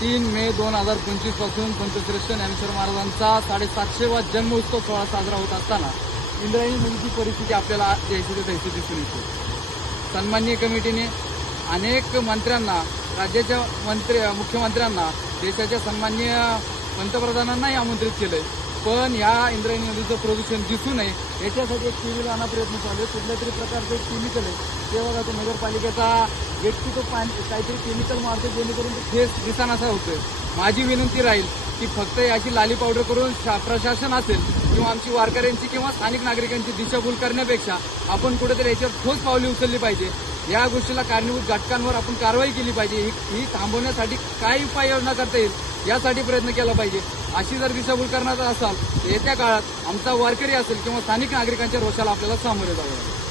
तीन मे दोन हजार पंचवीसपासून पंचश्रेष्ठ ज्ञानेश्वर महाराजांचा साडेसातशेवा जन्मोत्सव सोहळा साजरा होत असताना इंद्रायणी नदीची परिस्थिती आपल्याला जैसे ते तैसे दिसून येते. सन्माननीय कमिटीने अनेक मंत्र्यांना राज्याच्या मंत्री मुख्यमंत्र्यांना देशाच्या सन्माननीय पंतप्रधानांनाही आमंत्रित केलंय. पण या इंद्रायणी नदीचं प्रदूषण दिसू नये याच्यासाठी एक टीव्हीला आणा प्रयत्न चालू आहे. कुठल्या तरी प्रकारचं एक केमिकल आहे. ते बघा तो नगरपालिकेचा व्यक्ती तो पाणी काहीतरी केमिकल मारतो जेणेकरून ते फेस दिसानासा होतोय. माझी विनंती राहील की फक्त याची लाली पावडर करून शा- प्रशासन असेल किंवा आमची वारकऱ्यांची किंवा स्थानिक नागरिकांची दिशाभूल करण्यापेक्षा आपण कुठेतरी याच्यावर ठोस पावली उचलली पाहिजे. या गोष्टीला कारणीभूत घटकांवर आपण कारवाई केली पाहिजे. ही ही थांबवण्यासाठी काय उपाययोजना करता येईल? यासाठी प्रयत्न केला पाहिजे. अशी जर दिशाभूल करण्याचा असाल तर येत्या काळात आमचा वारकरी असेल किंवा स्थानिक नागरिकांच्या रोषाला आपल्याला सामोरे जावं लागेल.